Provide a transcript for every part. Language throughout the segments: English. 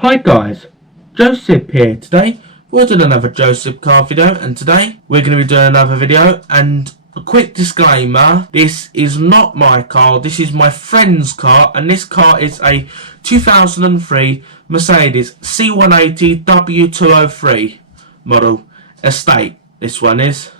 Hi guys, Joseph here. Today we're doing another Joseph car video, and today we're going to be doing another video. And a quick disclaimer, this is not my car, this is my friend's car, and this car is a 2003 Mercedes C180 W203 model estate. This one is.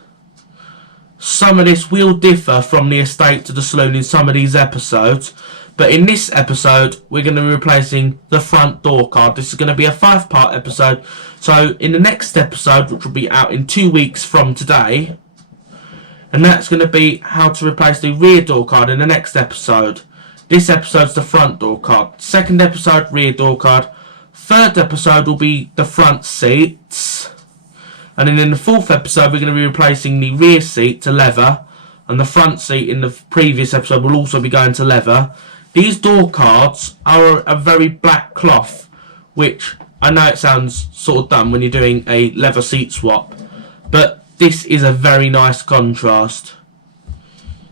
Some of this will differ from the estate to the saloon in some of these episodes, but in this episode we're going to be replacing the front door card. This is going to be a 5-part episode, so in the next episode, which will be out in 2 weeks from today, and that's going to be how to replace the rear door card in the next episode. This episode's the front door card. Second episode, rear door card. Third episode will be the front seats. And then in the fourth episode, we're going to be replacing the rear seat to leather. And the front seat in the previous episode will also be going to leather. These door cards are a very black cloth, which I know it sounds sort of dumb when you're doing a leather seat swap, but this is a very nice contrast.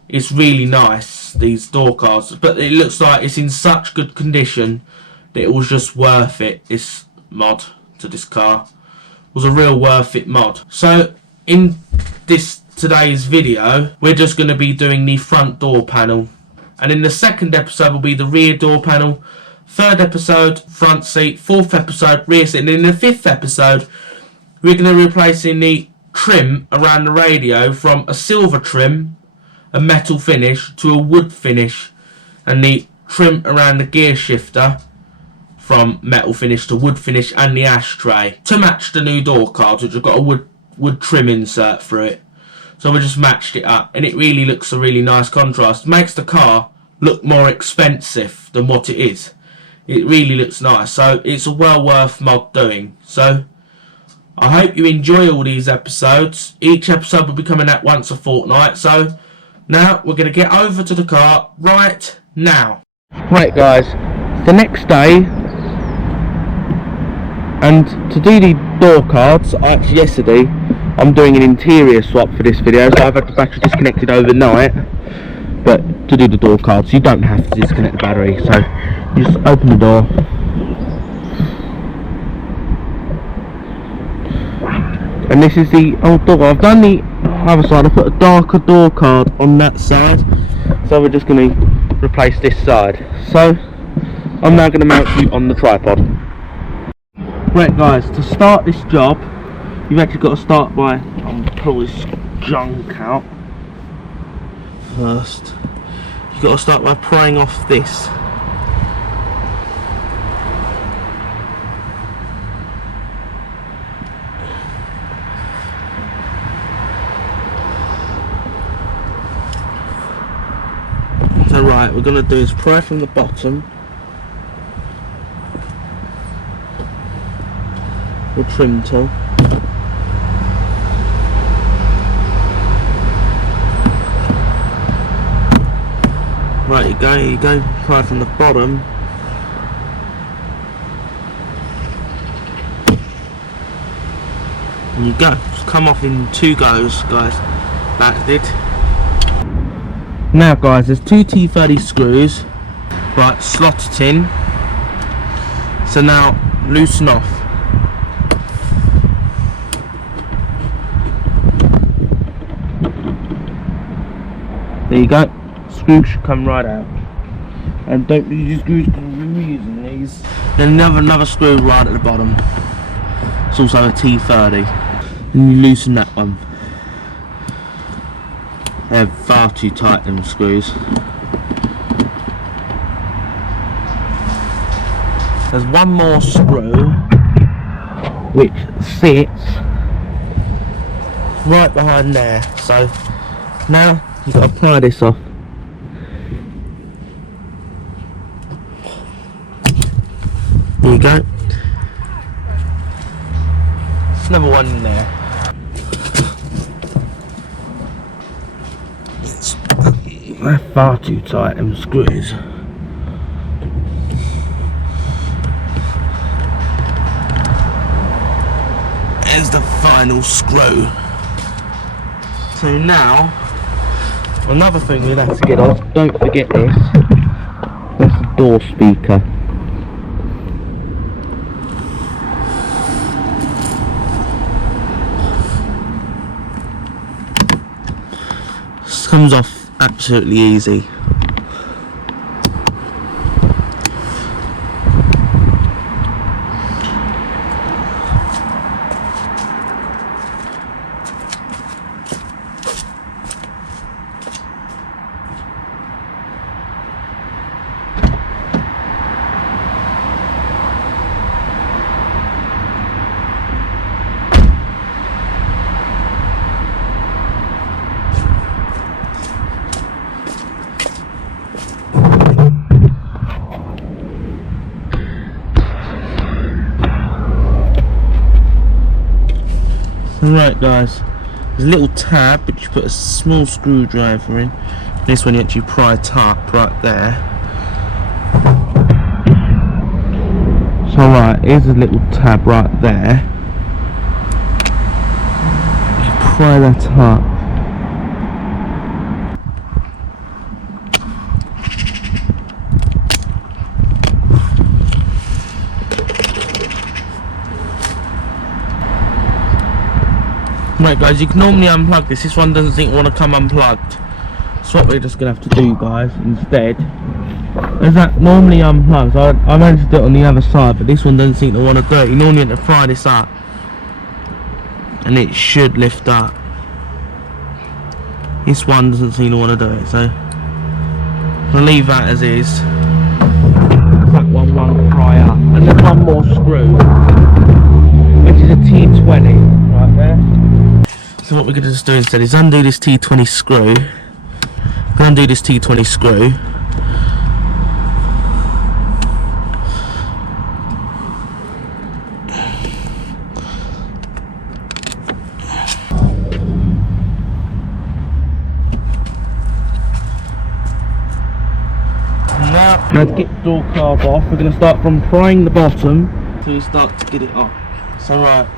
It's really nice, these door cards, but it looks like it's in such good condition that it was just worth it. This mod to this car was a real worth it mod. So in today's video, we're just going to be doing the front door panel, and in the second episode will be the rear door panel. Third episode, front seat. Fourth episode, rear seat. And in the fifth episode, we're going to be replacing the trim around the radio from a silver trim, a metal finish, to a wood finish, and the trim around the gear shifter from metal finish to wood finish, and the ashtray to match the new door cards, which have got a wood trim insert through it. So we just matched it up, and it really looks a really nice contrast. Makes the car look more expensive than what it is. It really looks nice, so it's a well worth mod doing. So I hope you enjoy all these episodes. Each episode will be coming out once a fortnight. So now we're going to get over to the car right now. Right guys, the next day, and to do the door cards, yesterday I'm doing an interior swap for this video, so I've had the battery disconnected overnight. But to do the door cards, you don't have to disconnect the battery, so you just open the door. And this is the old door. I've done the other side, I put a darker door card on that side, so we're just going to replace this side. So I'm now going to mount you on the tripod. Right guys, to start this job, you've actually got to start by, pull this junk out first. You've got to start by prying off this. So right, we're going to do is pry from the bottom. With trim tool. Right, you go, pry from the bottom. And you go. Just come off in 2 goes, guys. That's it. Now guys, there's 2 T30 screws. Right, slot it in. So now, loosen off. There you go. Screws should come right out, and don't use your screws because we're using these. Then another screw right at the bottom. It's also a T30, and you loosen that one. They're far too tight, them screws. There's one more screw which sits right behind there, so now you've got to pry this off. There you go. There's another one in there. They're far too tight, them screws. There's the final screw. So now, another thing you'll have to get off, don't forget this, that's the door speaker. comes off absolutely easy. Right guys, there's a little tab which you put a small screwdriver in. This one you actually pry it up right there. So right, here's a little tab right there. You pry that up. Right guys, you can normally unplug this. This one doesn't seem to want to come unplugged. So what we're just going to have to do guys, instead, is that normally unplugs. I managed to do it on the other side, but this one doesn't seem to want to do it. You normally have to pry this up, and it should lift up. This one doesn't seem to want to do it, so I'll leave that as is. That one won't pry up. And there's one more screw, which is a T20 right there. So what we're going to just do instead is undo this T20 screw. Undo this T20 screw. Now to get the door carb off, we're going to start from prying the bottom till we start to get it off. So right,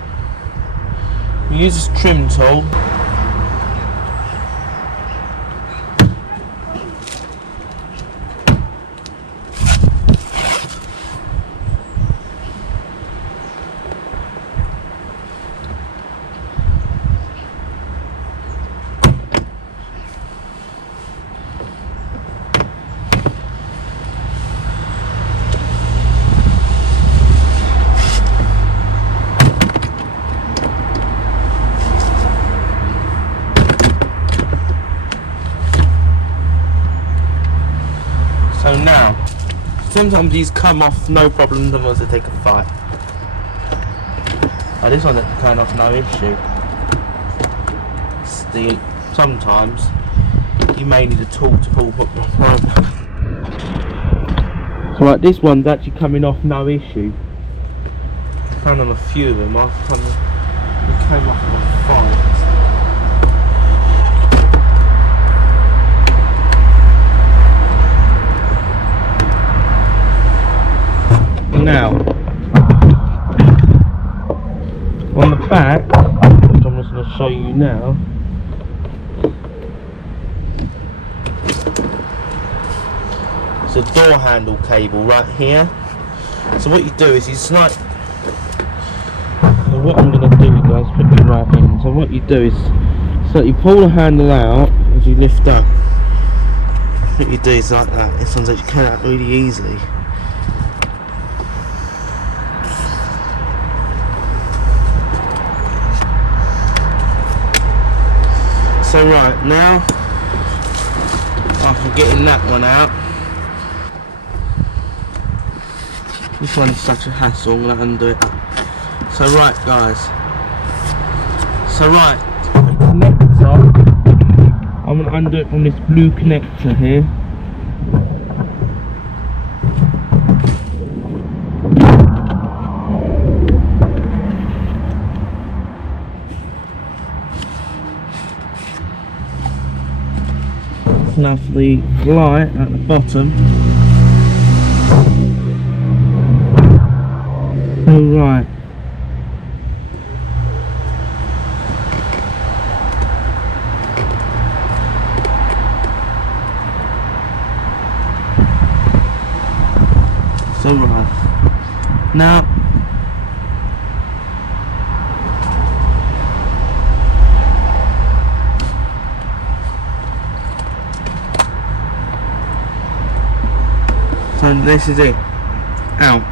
we use this trim tool. So now, sometimes these come off no problem, sometimes they take a fight. Oh, this one that can turn off no issue. Sometimes you may need a tool to pull up the program. So like this one's actually coming off no issue. I found on a few of them, it came off in a fight. Now, on the back, which I'm just going to show you now, it's a door handle cable right here. So what you do is you snap. So what I'm going to do guys, put it right in. So what you do is, so you pull the handle out as you lift up. What you do is like that. This one's actually cut out really easily. So right now, after getting that one out, this one's such a hassle, I'm going to undo it up. So right guys, the connector, I'm going to undo it from this blue connector here. Lovely light at the bottom. Alright. So right. Now So this is it. Out.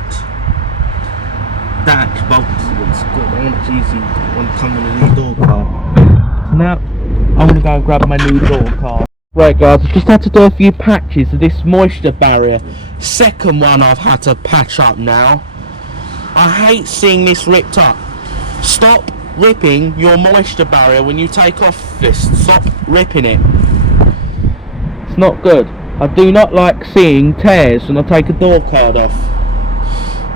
That actually looks good. I want to use one come with a new door card. So now I'm going to go and grab my new door card. Right guys, I've just had to do a few patches of this moisture barrier. Second one I've had to patch up now. I hate seeing this ripped up. Stop ripping your moisture barrier when you take off this. Stop ripping it. It's not good. I do not like seeing tears when I take a door card off.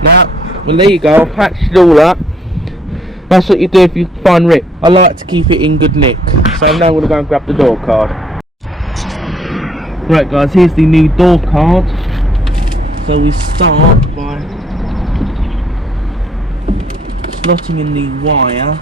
Now, well there you go, I've patched it all up. That's what you do if you find rip. I like to keep it in good nick. So now I'm going to go and grab the door card. Right guys, here's the new door card. So we start by slotting in the wire.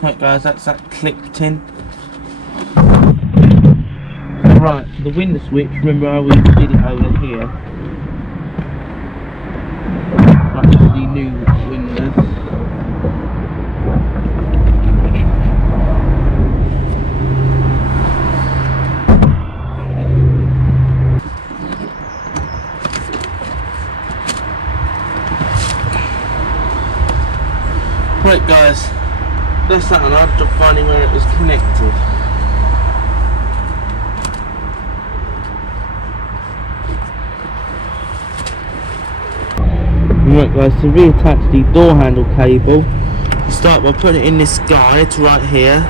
Right guys, that's that clipped in. Right, for the window switch, remember how we did it over here. Right, this is the new windows. Right guys, that's that, and I had to finding where it was connected. Right guys, to reattach the door handle cable, you start by putting it in this guide right here.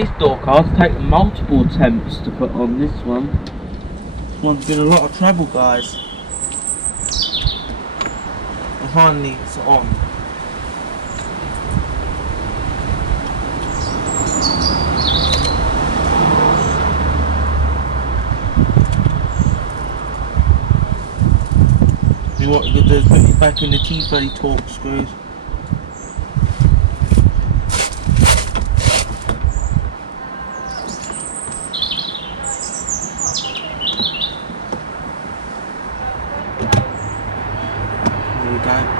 this door card, it's taken multiple attempts to put on this one. This one's been a lot of trouble, guys. And finally it's on. What you're going to do is put it back in the T30 torque screws. There we go.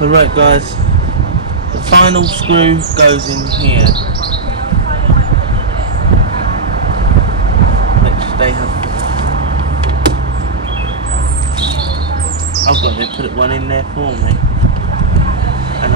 Alright guys, the final screw goes in here, which they have, I've got to put one in there for me, and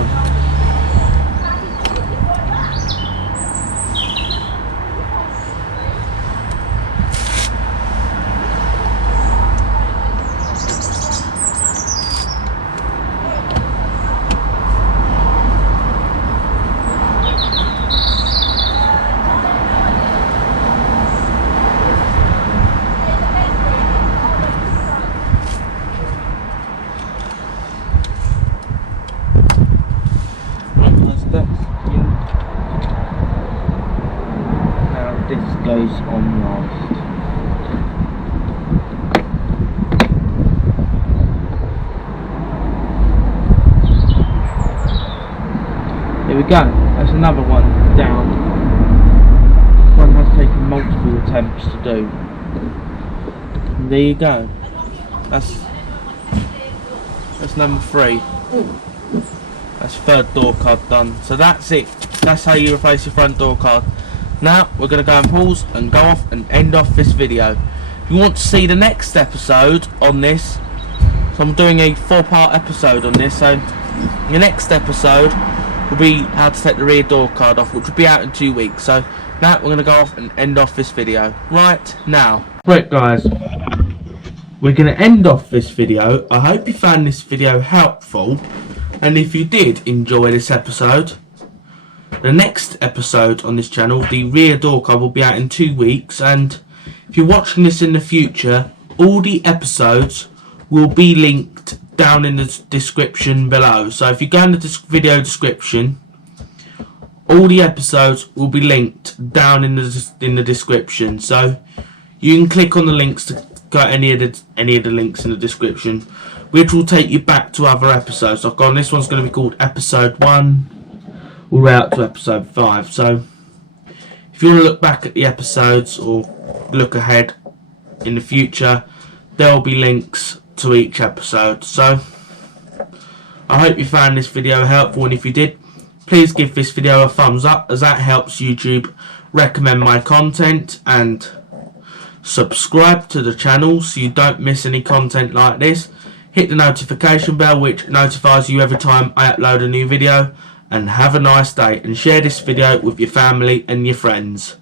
this goes on last. There we go, that's another one down. This one has taken multiple attempts to do. And there you go. That's number 3. That's third door card done. So that's it. That's how you replace your front door card. Now we're going to go and pause and go off and end off this video. If you want to see the next episode on this, so I'm doing a 4-part episode on this, so the next episode will be how to take the rear door card off, which will be out in 2 weeks. So now we're going to go off and end off this video right now. Right guys, we're going to end off this video. I hope you found this video helpful, and if you did enjoy this episode, the next episode on this channel, the rear door card, will be out in 2 weeks, and if you're watching this in the future, all the episodes will be linked down in the description below. So if you go in the video description, all the episodes will be linked down in the description. So you can click on the links to go any of the links in the description, which will take you back to other episodes. Like on this one's going to be called episode 1. All the way out to episode 5. So if you want to look back at the episodes or look ahead in the future, there will be links to each episode. So I hope you found this video helpful, and if you did, please give this video a thumbs up, as that helps YouTube recommend my content, and subscribe to the channel so you don't miss any content like this. Hit the notification bell, which notifies you every time I upload a new video. And have a nice day, and share this video with your family and your friends.